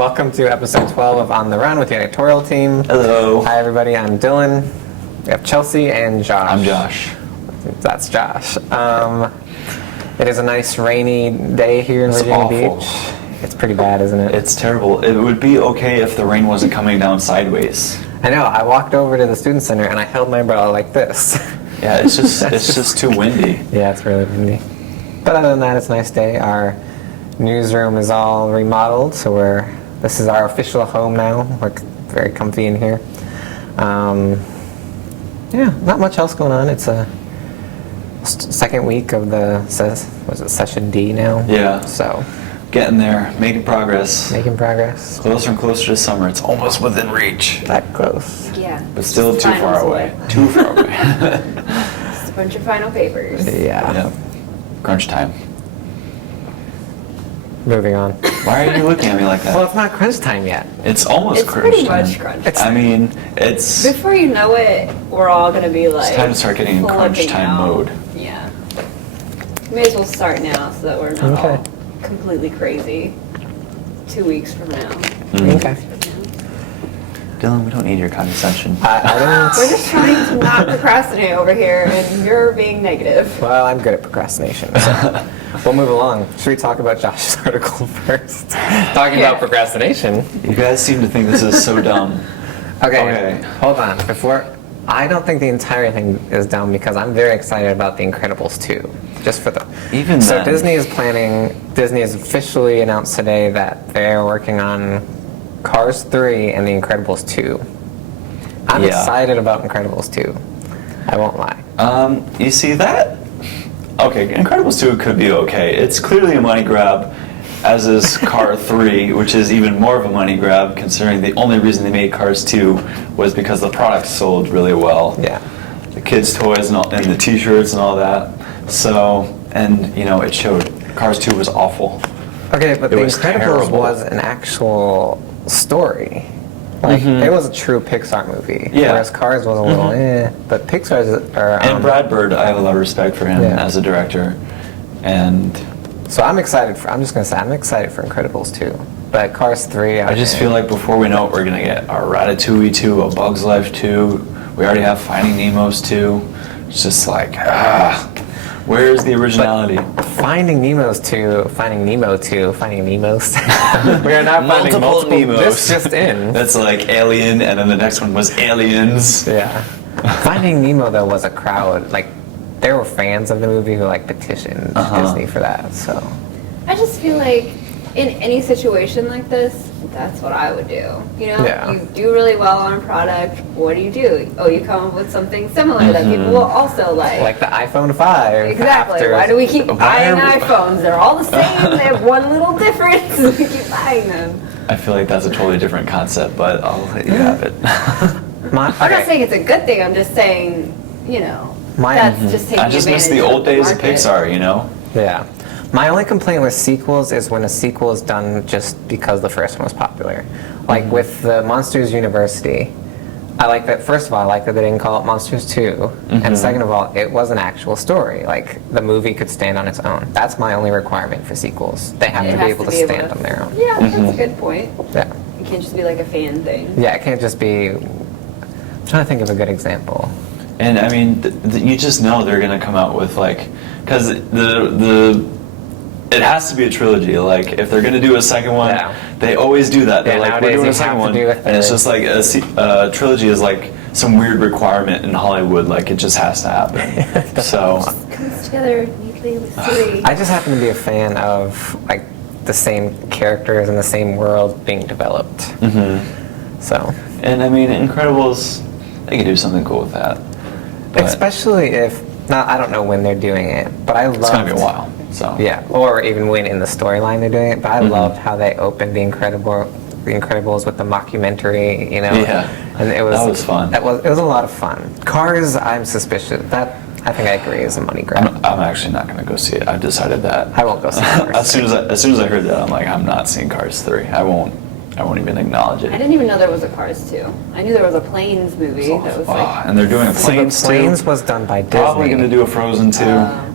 Welcome to episode 12 of On the Run with the editorial team. Hello. Hi, everybody. I'm Dylan. We have Chelsea and Josh. I'm Josh. That's Josh. It is a nice rainy day here in Virginia Beach. It's pretty bad, isn't it? It's terrible. It would be okay if the rain wasn't coming down sideways. I know. I walked over to the student center and I held my umbrella like this. Yeah, it's just too windy. Yeah, it's really windy. But other than that, it's a nice day. Our newsroom is all remodeled, so this is our official home now. We're very comfy in here. Yeah, not much else going on. It's a second week of the session D now? Yeah. So getting there, making progress. Making progress. Closer and closer to summer. It's almost within reach. That close. Yeah. But still too far away. Too far away. Just a bunch of final papers. Yeah. Crunch time. Moving on. Why are you looking at me like that? Well, it's not crunch time yet. It's almost It's crunch pretty time. much crunch It's- time. I mean, it's Before you know it, we're all going to be like... it's time to start getting in crunch flipping time out. mode. Yeah. May as well start now so that we're not Okay. all completely crazy 2 weeks from now. Okay. Dylan, we don't need your condescension. We're just trying to not procrastinate over here, and you're being negative. Well, I'm good at procrastination, so we'll move along. Should we talk about Josh's article first? Talking about procrastination. You guys seem to think this is so dumb. Okay, hold on. I don't think the entire thing is dumb because I'm very excited about The Incredibles 2. Just for the... So then. Disney has officially announced today that they're working on Cars 3 and The Incredibles 2. I'm excited about Incredibles 2. I won't lie. You see that? Okay, Incredibles 2 could be okay. It's clearly a money grab, as is Car 3, which is even more of a money grab considering the only reason they made Cars 2 was because the product sold really well. Yeah. The kids' toys and the t-shirts and all that. So, and you know, it showed. Cars 2 was awful. Okay, but It The was Incredibles terrible. was an actual story. Like, it was a true Pixar movie. Yeah. Whereas Cars was a little but Pixar's are... And Brad Bird, I have a lot of respect for him Yeah. as a director. And So I'm excited I'm excited for Incredibles 2. But Cars 3... I just feel like before we know it, we're going to get our Ratatouille 2, A Bug's Life 2. We already have Finding Nemo's 2. It's just like, where's the originality? Finding Nemo's 2, Finding Nemo 2, Finding Nemo's. We are not finding multiple Nemos. This just in. That's like Alien, and then the next one was Aliens. Yeah. Finding Nemo, though, was a crowd. Like, there were fans of the movie who, like, petitioned Disney for that, so... I just feel like in any situation like this, that's what I would do. You know, Yeah. you do really well on a product. What do? Oh, you come up with something similar that people will also like. Like the iPhone 5. Exactly. Why do we keep buying are we- iPhones? They're all the same. They have one little difference. We keep buying them. I feel like that's a totally different concept, but I'll let you have it. I'm not saying it's a good thing. I'm just saying, you know, that's just taking I just miss the advantage old days of market. Pixar, you know? Yeah. My only complaint with sequels is when a sequel is done just because the first one was popular. Like with the Monsters University, I like that, first of all, I like that they didn't call it Monsters 2. And second of all, it was an actual story. Like, the movie could stand on its own. That's my only requirement for sequels. They have It to has be able to stand on their own. Yeah, that's a good point. Yeah. It can't just be like a fan thing. Yeah, it can't just be... I'm trying to think of a good example. And I mean, you just know they're gonna come out with like, because it has to be a trilogy. Like, if they're gonna do a second one, they always do that. They're Yeah, like, nowadays we're doing you a second have to one, do a and it's third. just like a trilogy is like some weird requirement in Hollywood. Like, it just has to happen. So, Comes together neatly with three. I just happen to be a fan of, like, the same characters in the same world being developed. So... and I mean, Incredibles, they could do something cool with that. But Especially if... Now, I don't know when they're doing it, but I loved... it's gonna be a while. So Yeah, or even when in the storyline they're doing it. But I loved how they opened The Incredibles with the mockumentary, you know. Yeah, and it was that was fun. It was a lot of fun. Cars, I'm suspicious. That I think I agree is a money grab. I'm actually not gonna go see it. I've decided that. I won't go see Cars. as soon as I heard that, I'm like, I'm not seeing Cars 3. I won't even acknowledge I it. didn't even know there was a Cars 2. I knew there was a Planes movie that was like... And they're doing a So the Planes 2. Planes was done by Disney. Probably gonna do a Frozen 2.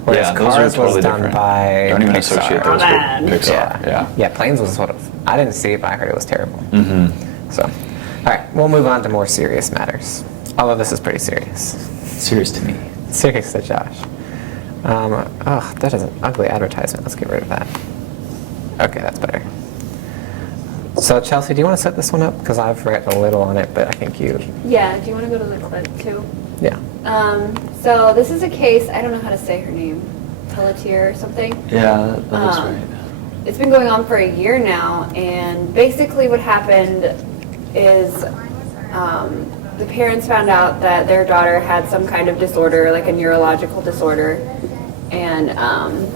Whereas Yeah, those are Cars totally was done different. by Don't even Pixar. associate those Bad. with Pixar. Yeah. Planes was sort of. I didn't see it, but I heard it was terrible. Mm-hmm. So, all right, we'll move on to more serious matters. All of this is pretty serious. Serious to me. Serious to Josh. That is an ugly advertisement. Let's get rid of that. Okay, that's better. So, Chelsea, do you want to set this one up? Because I've read a little on it, but I think you. Yeah, do you want to go to the clip too? Yeah. So this is a case, I don't know how to say her name, Pelletier or something. Yeah, that looks Um, right. It's been going on for a year now, and basically what happened is the parents found out that their daughter had some kind of disorder, like a neurological disorder, and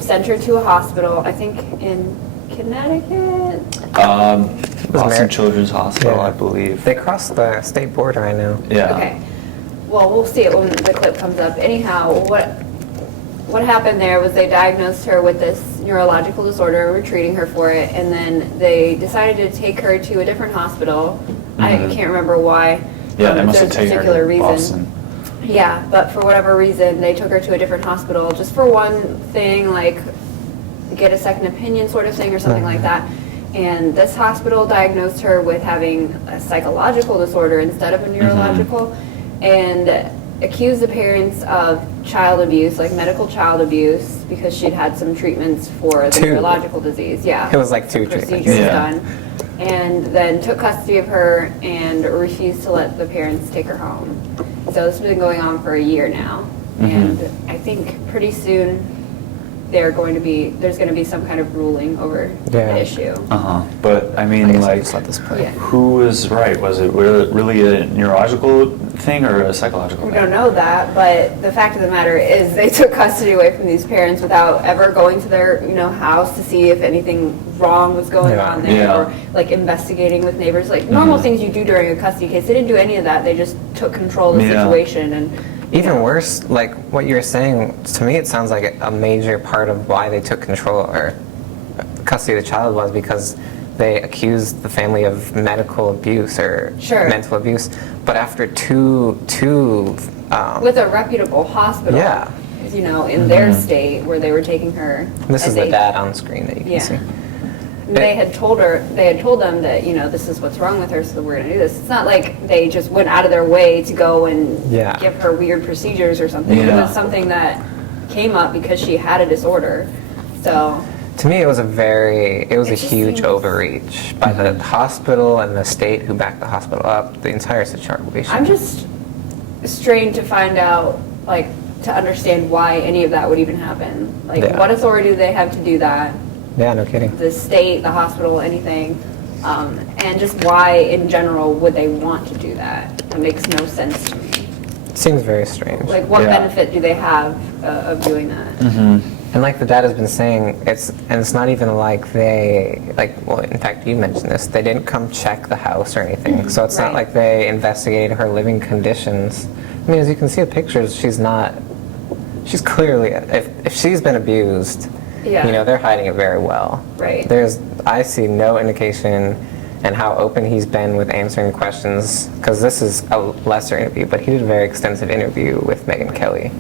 sent her to a hospital, I think in Connecticut. Boston Children's Hospital, Yeah. I believe. They crossed the state border, I know. Yeah. Okay. Well, we'll see it when the clip comes up. Anyhow, what happened there was they diagnosed her with this neurological disorder, were treating her for it, and then they decided to take her to a different hospital. I can't remember why. Yeah, they if must have there's a taken her particular to reason. Boston. Yeah, but for whatever reason, they took her to a different hospital just for one thing, like get a second opinion sort of thing or something like that. And this hospital diagnosed her with having a psychological disorder instead of a neurological, and accused the parents of child abuse, like medical child abuse, because she'd had some treatments for the Two. neurological disease. Yeah, It was like some 2 treatments. procedures Yeah. done, and then took custody of her and refused to let the parents take her home. So this has been going on for a year now, and I think pretty soon there's going to be some kind of ruling over Yeah. the issue. But I I mean, guess I'll like, just let this play. Yeah. who was right? Was it really a neurological thing or a psychological We thing? don't know that, but the fact of the matter is they took custody away from these parents without ever going to their, house to see if anything wrong was going Yeah. on there, Yeah. or like investigating with neighbors, like normal things you do during a custody case. They didn't do any of that. They just took control of the Yeah. situation and Even worse, like what you're saying, to me it sounds like a major part of why they took control or custody of the child was because they accused the family of medical abuse or Sure. mental abuse. But after two with a reputable hospital. Yeah. In their state where they were taking her. this and is the they- dad on screen that you can Yeah. see. They had told them that, this is what's wrong with her, so we're gonna do this. It's not like they just went out of their way to go and Yeah. give her weird procedures or something. It Yeah. was something that came up because she had a disorder. So, To me, it was a It just huge seems- overreach by the hospital and the state who backed the hospital up. The entire situation. I'm just strained to find out, to understand why any of that would even happen. Yeah. What authority do they have to do that? Yeah, no kidding. The state, the hospital, anything, and just why in general would they want to do that? It makes no sense to me. Seems very strange. What Yeah. benefit do they have of doing that? And like the dad has been saying, it's not even like in fact you mentioned this, they didn't come check the house or anything. So it's not Right. like they investigated her living conditions. I mean, as you can see the pictures, she's clearly, if she's been abused, Yeah. they're hiding it very well. Right. I see no indication and how open he's been with answering questions, because this is a lesser interview, but he did a very extensive interview with Megyn Kelly.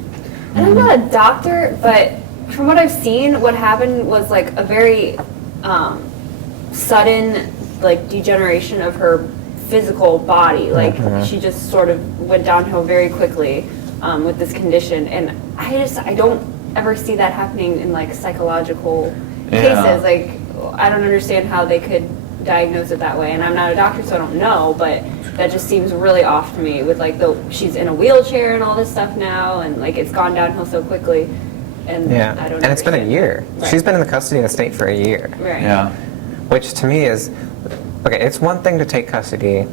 And I'm not a doctor, but from what I've seen, what happened was like a very sudden degeneration of her physical body. She just sort of went downhill very quickly with this condition, and I don't ever see that happening in psychological Yeah. cases. I don't understand how they could diagnose it that way, and I'm not a doctor, so I don't know, but that just seems really off to me with she's in a wheelchair and all this stuff now, and it's gone downhill so quickly, and Yeah, I don't and it's been a understand. year. Right. She's been in the custody of the state for a year. Right. Yeah. Which to me is, okay, it's one thing to take custody,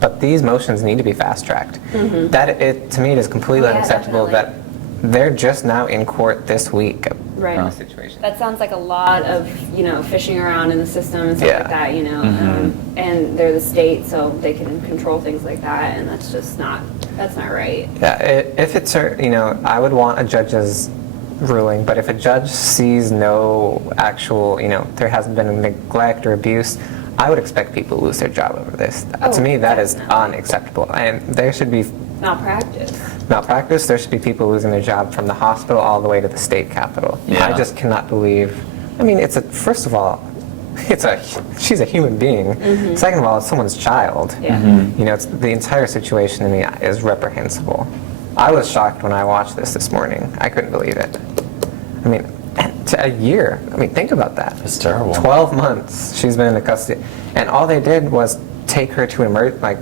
but these motions need to be fast-tracked. To me, it is completely Oh, yeah, unacceptable definitely. that they're just now in court this week. Right. On the situation. That sounds like a lot of, fishing around in the system and stuff Yeah. like that, and they're the state, so they can control things like that, and that's just that's not right. Yeah, if it's, I would want a judge's ruling, but if a judge sees no actual, there hasn't been a neglect or abuse, I would expect people to lose their job over this. Oh, To me, that is definitely. unacceptable, and there should be malpractice. Malpractice, there should be people losing their job from the hospital all the way to the state capitol. Yeah. I just cannot believe. I mean, first of all, she's a human being. Second of all, it's someone's child. Yeah. You know, the entire situation to me is reprehensible. I was shocked when I watched this morning. I couldn't believe it. I mean, a year. I mean, think about that. It's terrible. 12 months she's been in the custody, and all they did was take her to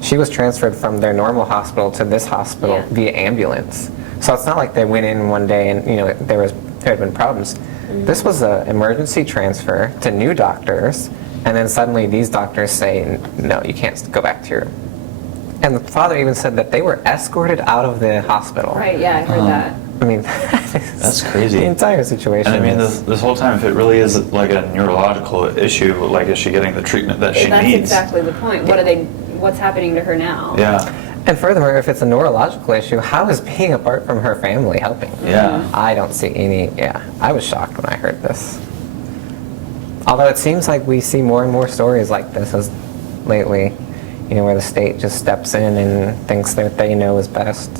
she was transferred from their normal hospital to this hospital via ambulance. So it's not like they went in one day and there had been problems. This was an emergency transfer to new doctors, and then suddenly these doctors say, no, you can't go back to your. And the father even said that they were escorted out of the hospital. Right, yeah, I heard that. I mean, That's crazy. The entire situation. And I mean, this whole time, if it really is like a neurological issue, like is she getting the treatment that she That's needs? exactly the point. What's happening to her now? Yeah. And furthermore, if it's a neurological issue, how is being apart from her family helping? Yeah. I don't see any. Yeah, I was shocked when I heard this. Although it seems like we see more and more stories like this lately, where the state just steps in and thinks that they know is best.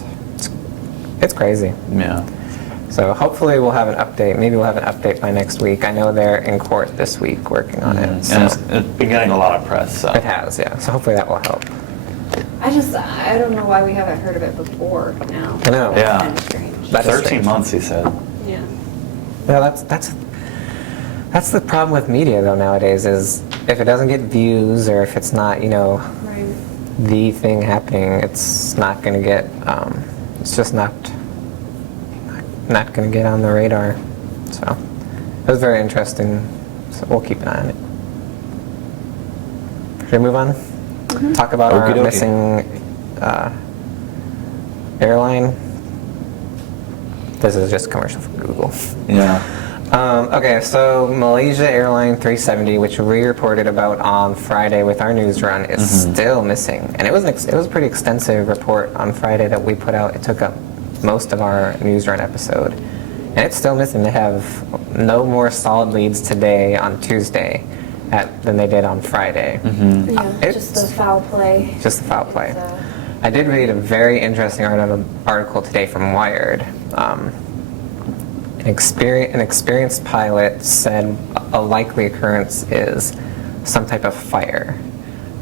It's crazy. Yeah. So hopefully we'll have an update. Maybe we'll have an update by next week. I know they're in court this week working on it. So And it's been getting a lot of press. So. it has, yeah. So hopefully that will help. I don't know why we haven't heard of it before now. I know. Yeah. Kind of strange. That is 13 strange. months, he said. Yeah. Yeah, that's the problem with media though nowadays is if it doesn't get views or if it's not Right. the thing happening, it's not going to get it's just not going to get on the radar. So it was very interesting. So we'll keep an eye on it. Should we move on? Talk about our Okie dokie. missing airline. This is just a commercial from Google. Yeah. Okay, so Malaysia Airline 370, which we reported about on Friday with our news run, is still missing, and it was a pretty extensive report on Friday that we put out. It took up most of our news run episode, and it's still missing. They have no more solid leads today on Tuesday than they did on Friday. Yeah, just the foul play. Just the foul play. It's, I did read a very interesting article today from Wired. An experienced pilot said a likely occurrence is some type of fire.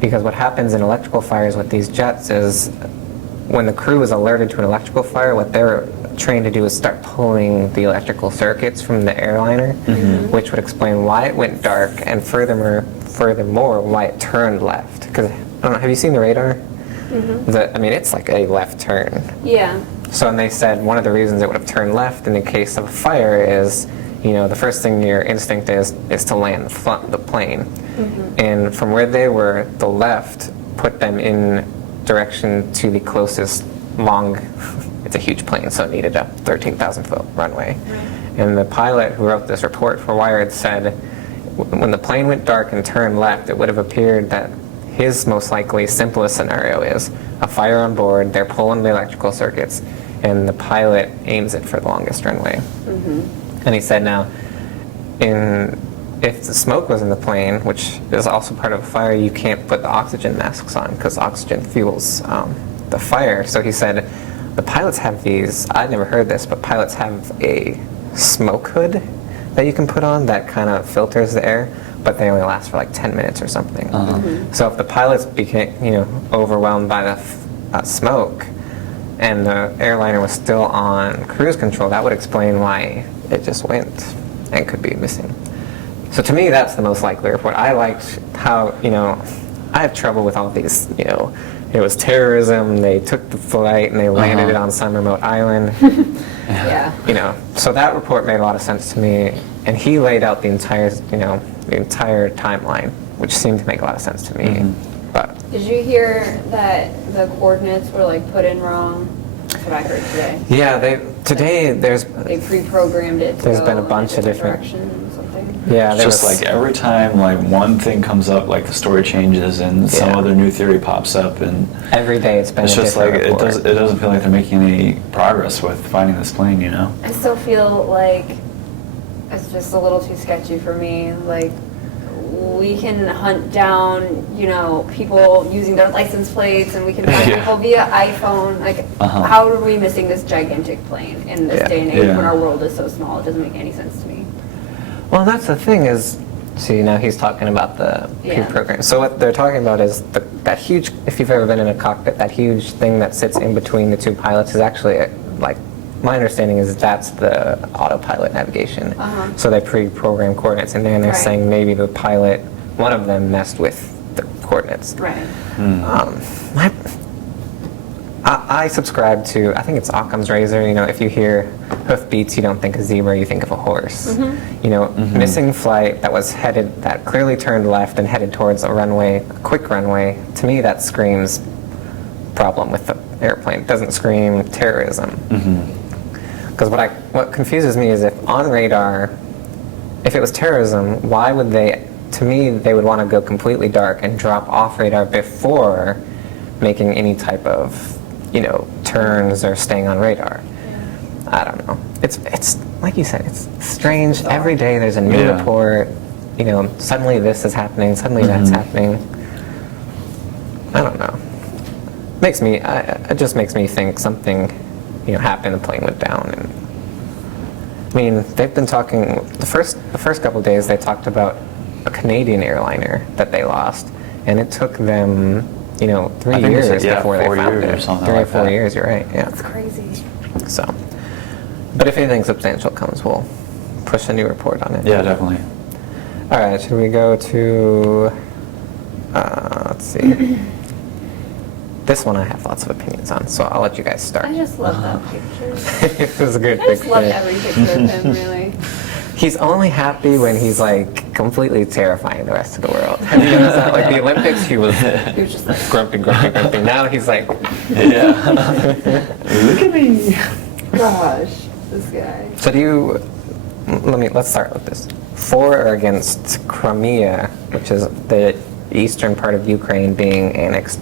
Because what happens in electrical fires with these jets is when the crew is alerted to an electrical fire, what they're trained to do is start pulling the electrical circuits from the airliner, which would explain why it went dark and furthermore why it turned left. Because, I don't know, have you seen the radar? It's like a left turn. Yeah. So, and they said one of the reasons it would have turned left in the case of a fire is, the first thing your instinct is to land the plane. And from where they were, the left put them in direction to the closest it's a huge plane, so it needed a 13,000-foot runway. And the pilot who wrote this report for Wired said when the plane went dark and turned left, it would have appeared that his most likely simplest scenario is a fire on board, they're pulling the electrical circuits, and the pilot aims it for the longest runway. And he said now, if the smoke was in the plane, which is also part of a fire, you can't put the oxygen masks on because oxygen fuels the fire. So he said the pilots have these, I'd never heard this, but pilots have a smoke hood that you can put on that kind of filters the air, but they only last for like 10 minutes or something. So if the pilots became, overwhelmed by the smoke and the airliner was still on cruise control, that would explain why it just went and could be missing. So to me, that's the most likely report. I liked how, I have trouble with all these, it was terrorism, they took the flight and they landed it on some remote island. Yeah. So that report made a lot of sense to me, and he laid out the entire timeline, which seemed to make a lot of sense to me. But Did you hear that the coordinates were like put in wrong? That's what I heard today. yeah, They pre-programmed it to There's go been a in bunch of different- direction and something. yeah, It's there just was, like every time like one thing comes up, like the story changes and some Yeah. other new theory pops up, and every day it's been it's a just like different report. it doesn't feel like they're making any progress with finding this plane. I still feel like it's just a little too sketchy for me. Like, we can hunt down, people using their license plates, and we can find people via iPhone. Like, how are we missing this gigantic plane in this day and age when our world is so small? It doesn't make any sense to me. Well, that's the thing is, see, now he's talking about the Pew program. So what they're talking about is that huge, if you've ever been in a cockpit, that huge thing that sits in between the two pilots is actually, like, my understanding is that's the autopilot navigation. So they pre-program coordinates in there, and they're saying maybe the pilot, one of them messed with the coordinates. Right. I subscribe to, I think it's Occam's razor, if you hear hoofbeats, you don't think of zebra, you think of a horse. Missing flight that clearly turned left and headed towards a quick runway, to me that screams problem with the airplane. It doesn't scream terrorism. Because what confuses me is if on radar, if it was terrorism, why would they would want to go completely dark and drop off radar before making any type of turns or staying on radar. I don't know. It's like you said, it's strange. Every day there's a new report. Suddenly this is happening. Suddenly that's happening. I don't know. It just makes me think something, happened. The plane went down, and I mean they've been talking. The first couple of days they talked about a Canadian airliner that they lost, and it took them 3 years before they found it. 3 or 4 years, you're right, yeah. That's crazy. So, but if anything substantial comes, we'll push a new report on it. Yeah, definitely. All right, should we go to, let's see. This one I have lots of opinions on, so I'll let you guys start. I just love that picture. It was a good I just picture. love every picture of him, really. He's only happy when he's like completely terrifying the rest of the world. Have you noticed that? Like the Olympics, he was just like grumpy. Now he's like, Yeah. Look at me. Gosh, this guy. So let's start with this. For or against Crimea, which is the eastern part of Ukraine being annexed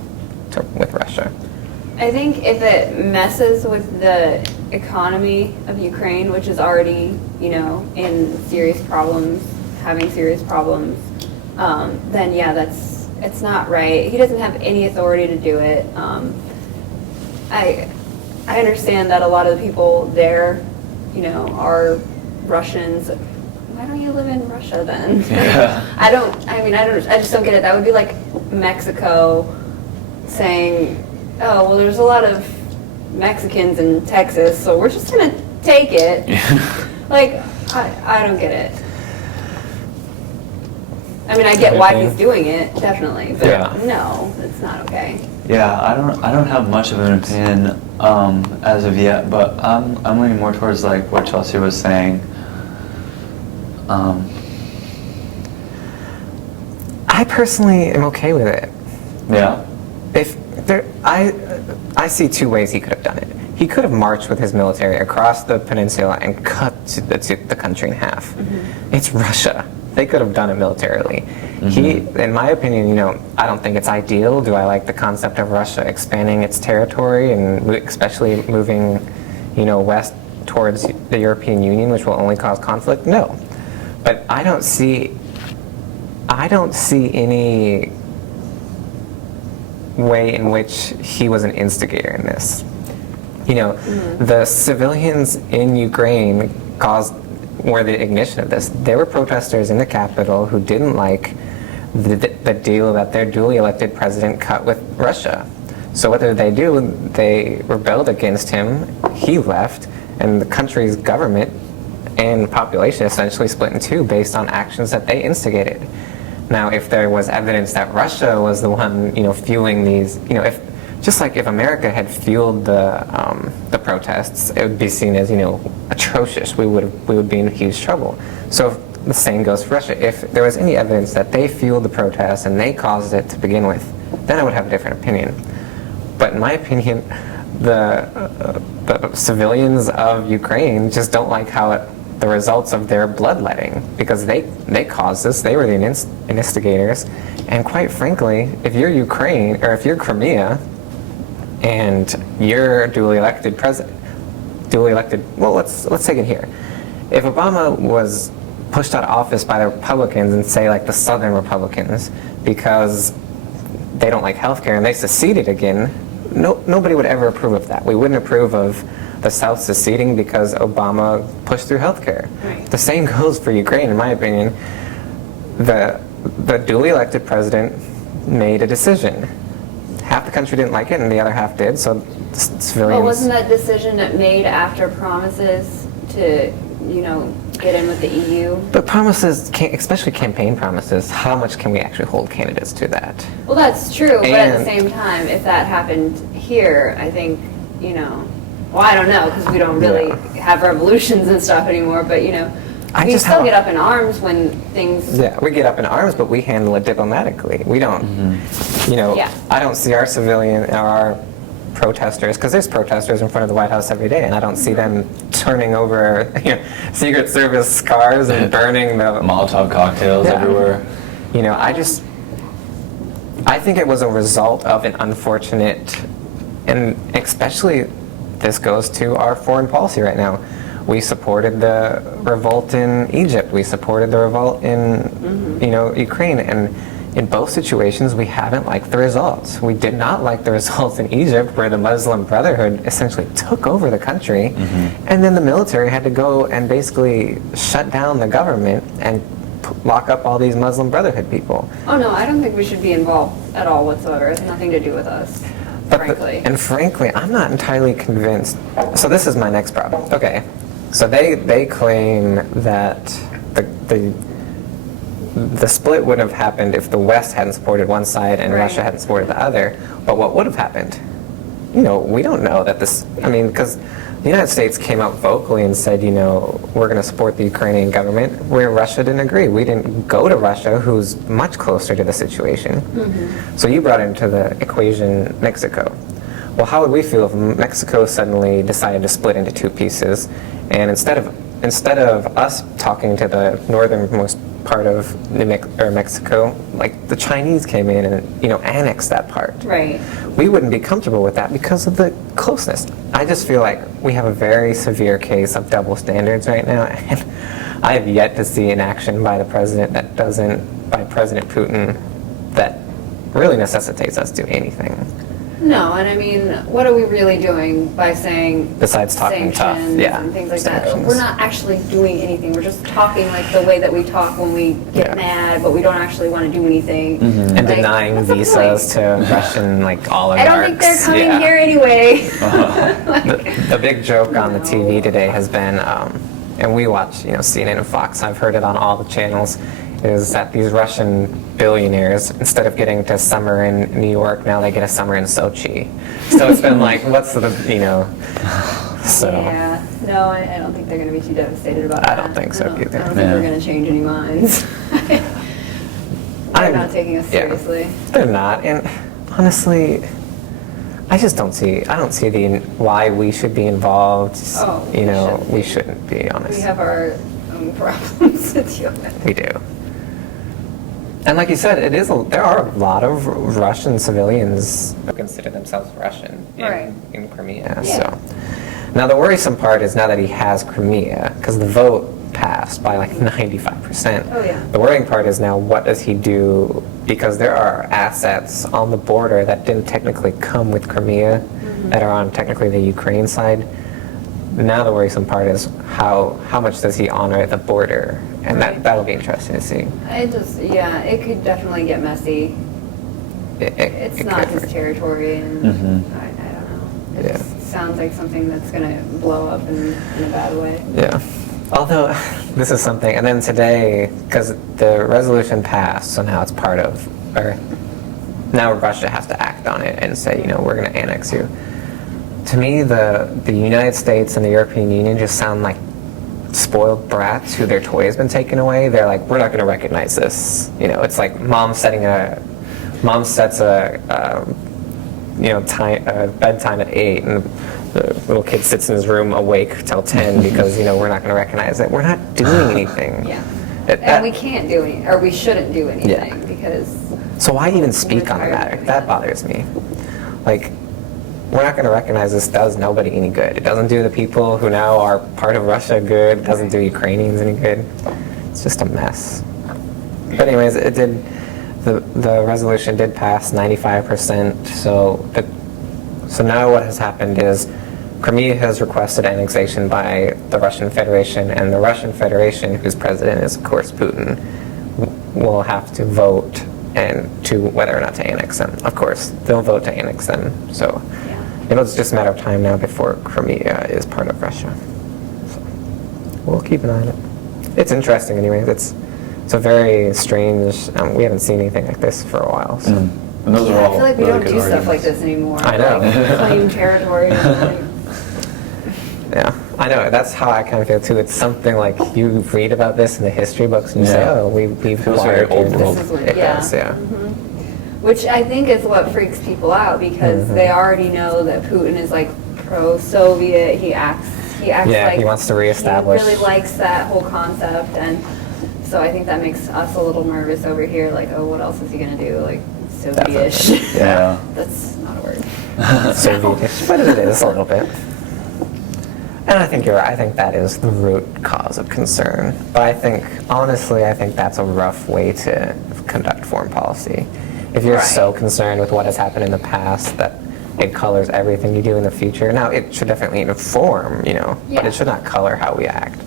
with Russia? I think if it messes with the economy of Ukraine, which is already, in serious problems, having serious problems, then yeah, it's not right. He doesn't have any authority to do it. I understand that a lot of the people there, are Russians. Why don't you live in Russia then? Yeah. I just don't get it. That would be like Mexico saying, oh, well, there's a lot of Mexicans in Texas, so we're just going to take it. Like, I don't get it. I mean, I get why he's doing it, definitely, but no, it's not okay. Yeah, I don't have much of an opinion as of yet, but I'm leaning more towards like what Chelsea was saying. I personally am okay with it. Yeah. I see two ways he could have done it. He could have marched with his military across the peninsula and cut the country in half. It's Russia. They could have done it militarily. In my opinion, I don't think it's ideal. Do I like the concept of Russia expanding its territory and especially moving, west towards the European Union, which will only cause conflict? No. But I don't see any way in which he was an instigator in this. The civilians in Ukraine were the ignition of this. There were protesters in the capital who didn't like the deal that their duly elected president cut with Russia. So what did they do? They rebelled against him. He left, and the country's government and population essentially split in two based on actions that they instigated. Now, if there was evidence that Russia was the one, fueling these, if America had fueled the protests, it would be seen as, atrocious. We would be in huge trouble. So the same goes for Russia. If there was any evidence that they fueled the protests and they caused it to begin with, then I would have a different opinion. But in my opinion, the civilians of Ukraine just don't like the results of their bloodletting, because they caused this. They were the instigators. And quite frankly, if you're Ukraine, or if you're Crimea, and you're duly elected, well, let's take it here. If Obama was pushed out of office by the Republicans and say like the Southern Republicans because they don't like healthcare and they seceded again, nobody would ever approve of that. We wouldn't approve of the South seceding because Obama pushed through healthcare. Right. The same goes for Ukraine, in my opinion. The duly elected president made a decision. Half the country didn't like it and the other half did, so civilians... But wasn't that decision made after promises to, get in with the EU? But promises, especially campaign promises, how much can we actually hold candidates to that? Well, that's true, but at the And- same time, if that happened here, I think, well, I don't know, because we don't really have revolutions and stuff anymore, but, I we just still have- get up in arms when things... Yeah, we get up in arms, but we handle it diplomatically. We don't, Yeah. I don't see our civilian or our protesters, because there's protesters in front of the White House every day, and I don't see them turning over Secret Service cars and burning the... Molotov cocktails Yeah. everywhere. I think it was a result of an unfortunate, and especially this goes to our foreign policy right now. We supported the revolt in Egypt. We supported the revolt in, Ukraine. And in both situations, we haven't liked the results. We did not like the results in Egypt, where the Muslim Brotherhood essentially took over the country, and then the military had to go and basically shut down the government and lock up all these Muslim Brotherhood people. Oh, no, I don't think we should be involved at all whatsoever. It has nothing to do with us, frankly. And frankly, I'm not entirely convinced. So this is my next problem. Okay, so they claim that the split would have happened if the West hadn't supported one side and Right. Russia hadn't supported the other. But what would have happened? We don't know that this. I mean, because the United States came out vocally and said, we're going to support the Ukrainian government, where Russia didn't agree. We didn't go to Russia, who's much closer to the situation. So you brought into the equation Mexico. Well, how would we feel if Mexico suddenly decided to split into two pieces, and instead of us talking to the northernmost part of Mexico, like the Chinese came in and annexed that part? Right. We wouldn't be comfortable with that because of the closeness. I just feel like we have a very severe case of double standards right now, and I have yet to see an action by the president by President Putin, that really necessitates us do anything. No, and I mean, what are we really doing by saying Besides talking tough, sanctions yeah, and things like that? sanctions. We're not actually doing anything. We're just talking like the way that we talk when we get Yeah. mad, but we don't actually want to do anything. And Like, denying what's the visas point? to Russian oligarchs. I don't think they're coming Yeah. here anyway. The big joke on the TV today has been, and we watch CNN and Fox, I've heard it on all the channels, is that these Russian billionaires, instead of getting to summer in New York, now they get a summer in Sochi. So it's been like, what's the, so. Yeah, no, I don't think they're going to be too devastated about I that. don't think so either. I don't think Yeah. they're going to change any minds. They're not taking us Yeah. seriously. They're not, and honestly, I don't see why we should be involved. Oh, we shouldn't we be. shouldn't be, honestly. We have our own problems to deal with. We do. And like you said, there are a lot of Russian civilians who consider themselves Russian Right. in Crimea. Yeah. So now the worrisome part is now that he has Crimea, because the vote passed by like 95%. Oh, yeah. The worrying part is now, what does he do? Because there are assets on the border that didn't technically come with Crimea, that are on technically the Ukraine side. Now the worrisome part is how much does he honor at the border, and Right. that'll be interesting to see. It could definitely get messy. It's It not could. his territory, and I don't know. It Yeah. just sounds like something that's going to blow up in a bad way. Yeah. Although, this is something, and then today, because the resolution passed, so now it's part of, or now Russia has to act on it and say, we're going to annex you. To me, the United States and the European Union just sound like spoiled brats who their toy has been taken away. They're like, we're not going to recognize this. It's like mom sets a bedtime at 8, and the little kid sits in his room awake till 10 because we're not going to recognize it. We're not doing anything. Yeah. That- And we can't do anything, or we shouldn't do anything, Yeah. because So why even speak on the matter? That bothers me. Like, we're not going to recognize this does nobody any good. It doesn't do the people who now are part of Russia good. It doesn't do Ukrainians any good. it's just a mess. But anyways, it did. The resolution did pass 95%. So now what has happened is Crimea has requested annexation by the Russian Federation, and the Russian Federation, whose president is of course Putin, will have to vote and to whether or not to annex them. Of course, they'll vote to annex them. So it's just a matter of time now before Crimea is part of Russia. So we'll keep an eye on it. It's interesting, anyways. It's a very strange. We haven't seen anything like this for a while. So. And those are all I feel like we really don't good do stuff arguments. like this anymore. I know. Like, claim territory. Yeah, I know. That's how I kind of feel too. It's something like you read about this in the history books, and you say, Yeah. "Oh, we've Feels very acquired old this." world. This is what- It yeah. does, yeah. Which I think is what freaks people out, because they already know that Putin is like pro-Soviet. He acts Yeah, like he wants to reestablish. He really likes that whole concept, and so I think that makes us a little nervous over here. Like, oh, what else is he gonna do? Like Soviet-ish. Yeah. That's not a word. Sovietish, but it is a little bit. And I think you're right. I think that is the root cause of concern. But honestly, I think that's a rough way to conduct foreign policy. If you're Right. so concerned with what has happened in the past that it colors everything you do in the future. Now, it should definitely inform, but Yeah. it should not color how we act.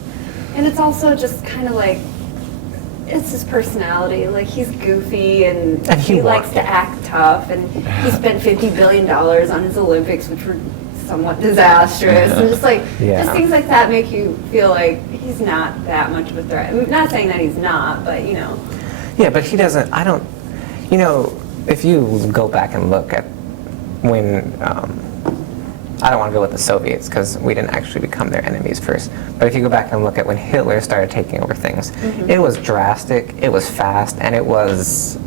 And it's also just kind of like, it's his personality. Like, he's goofy and he he likes wants to it. act tough. And he spent $50 billion on his Olympics, which were somewhat disastrous. And just like, Yeah. just things like that make you feel like he's not that much of a threat. I'm not saying that he's not, but Yeah, but he doesn't, if you go back and look at when, I don't want to go with the Soviets because we didn't actually become their enemies first, but if you go back and look at when Hitler started taking over things, it was drastic, it was fast, and it was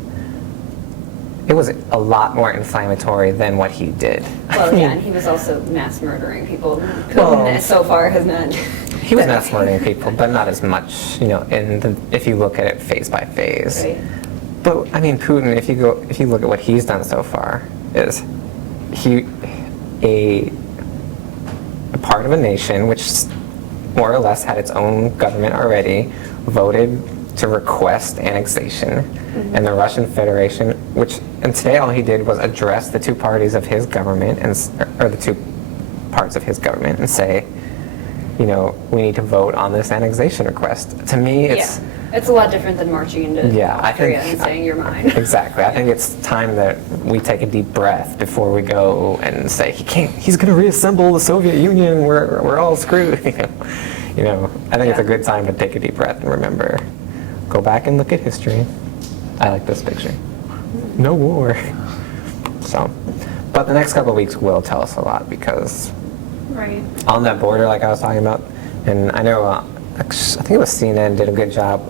a lot more inflammatory than what he did. well, yeah, and he was also mass murdering people. Putin Well, so far has not. He was mass murdering people, but not as much, if you look at it phase by phase. Right. But I mean, Putin, if you look at what he's done so far, is a part of a nation which more or less had its own government already, voted to request annexation, and the Russian Federation, and today all he did was address the two parties of his government, or the two parts of his government, and say, we need to vote on this annexation request. To me, It's a lot different than marching into Austria and saying you're mine. Exactly. I think it's time that we take a deep breath before we go and say he's going to reassemble the Soviet Union. We're all screwed. I think it's a good time to take a deep breath and remember. Go back and look at history. I like this picture. No war. So, but the next couple of weeks will tell us a lot, because Right. on that border, like I was talking about, and I know, I think it was CNN did a good job.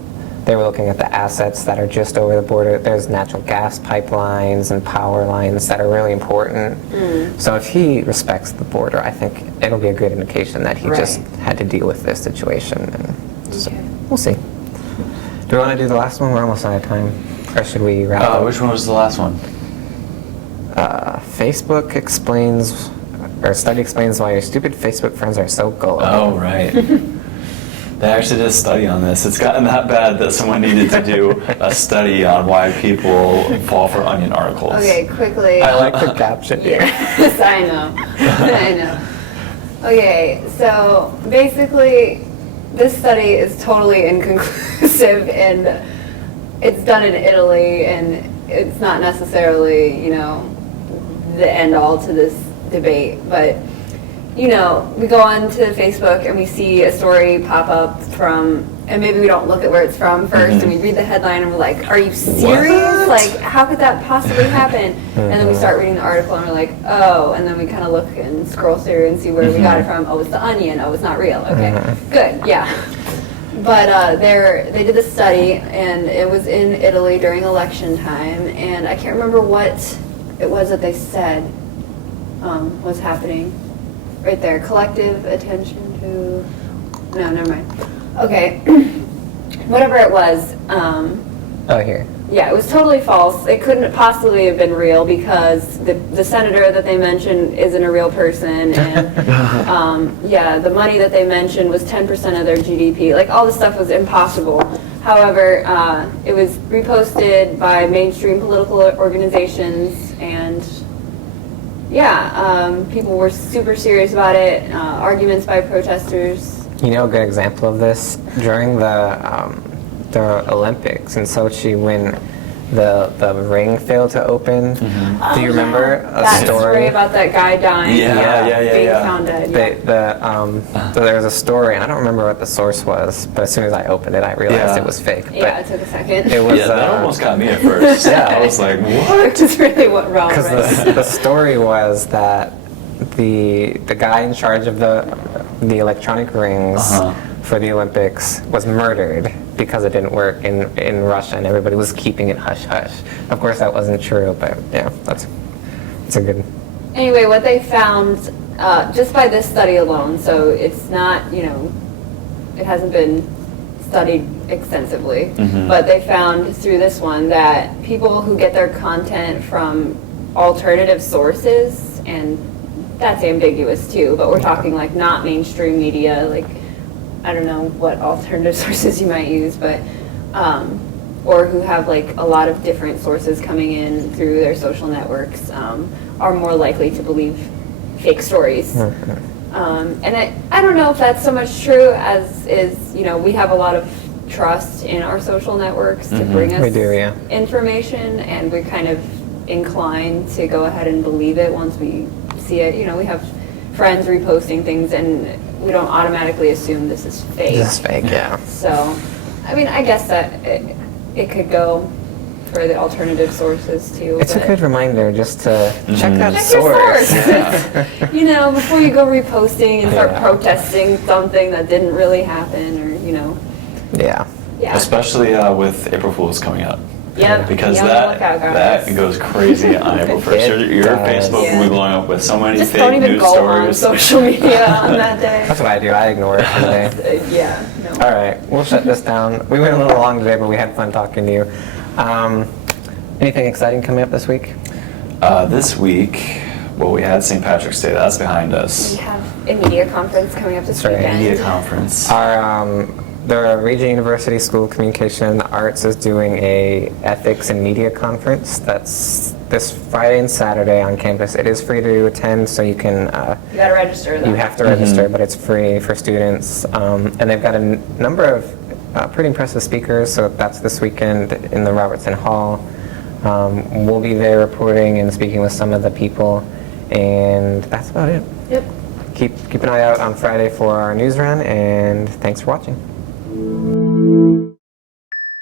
They were looking at the assets that are just over the border. There's natural gas pipelines and power lines that are really important. So if he respects the border, I think it'll be a good indication that he just had to deal with this situation. And so we'll see. Do we want to do the last one? We're almost out of time. Or should we wrap up? Which one was the last one? Facebook explains, or study explains why your stupid Facebook friends are so gullible. Oh, right. They actually did a study on this. It's gotten that bad that someone needed to do a study on why people fall for onion articles. Okay, quickly. I like the caption here. Yes, I know. I know. Okay, so basically, this study is totally inconclusive, and it's done in Italy, and it's not necessarily, the end all to this debate, but we go on to Facebook and we see a story pop up from, and maybe we don't look at where it's from first, and we read the headline and we're like, are you serious? What? Like, how could that possibly happen? And then we start reading the article and we're like, oh, and then we kind of look and scroll through and see where we got it from. Oh, it's The Onion. Oh, it's not real. Okay, good, yeah. But they did a study, and it was in Italy during election time, and I can't remember what it was that they said was happening. Right there, collective attention to, no, never mind. Okay, whatever it was, Oh, here. Yeah, it was totally false. It couldn't possibly have been real because the senator that they mentioned isn't a real person, and yeah, the money that they mentioned was 10% of their GDP. Like, all this stuff was impossible. However, it was reposted by mainstream political organizations, and yeah, people were super serious about it. Arguments by protesters. You know, a good example of this during the Olympics in Sochi when the ring failed to open. Mm-hmm. Do you remember that story about that guy dying? Being found dead. There was a story, and I don't remember what the source was, but as soon as I opened it, I realized it was fake. Yeah, it took a second. It was, that almost got me at first. I was like, what? Which is really what wrong. Because the story was that the guy in charge of the electronic rings for the Olympics was murdered because it didn't work in Russia, and everybody was keeping it hush hush. Of course, that wasn't true, but yeah, that's a good. Anyway, what they found just by this study alone, so it's not, it hasn't been studied extensively, but they found through this one that people who get their content from alternative sources, and that's ambiguous too, but we're talking like not mainstream media, like I don't know what alternative sources you might use, but or who have like a lot of different sources coming in through their social networks are more likely to believe fake stories. And I don't know if that's so much true as is, we have a lot of trust in our social networks to bring us information, and we're kind of inclined to go ahead and believe it once we see it. We have friends reposting things, and we don't automatically assume this is fake. This is fake, yeah. So, I mean, I guess that it could go for the alternative sources too. It's a good reminder just to check that Check source. your source. Before you go reposting and start protesting something that didn't really happen, or Yeah. Especially with April Fool's coming up. Yep. Because Be on the that lookout, guys. goes crazy on April 1st. Your does. Facebook will be blowing up with so many Just fake don't even news go stories. on social media on that day. That's what I do. I ignore it for the day. Yeah. No. All right, we'll shut this down. We went a little long today, but we had fun talking to you. Anything exciting coming up this week? This week, we had St. Patrick's Day. That's behind us. We have a media conference coming up this That's right. weekend. Media conference. The Regent University School of Communication and the Arts is doing a ethics and media conference. That's this Friday and Saturday on campus. It is free to attend, so you can. You gotta register though. You have to register, but it's free for students. And they've got a number of pretty impressive speakers. So that's this weekend in the Robertson Hall. We'll be there reporting and speaking with some of the people, and that's about it. Yep. Keep an eye out on Friday for our news run, and thanks for watching.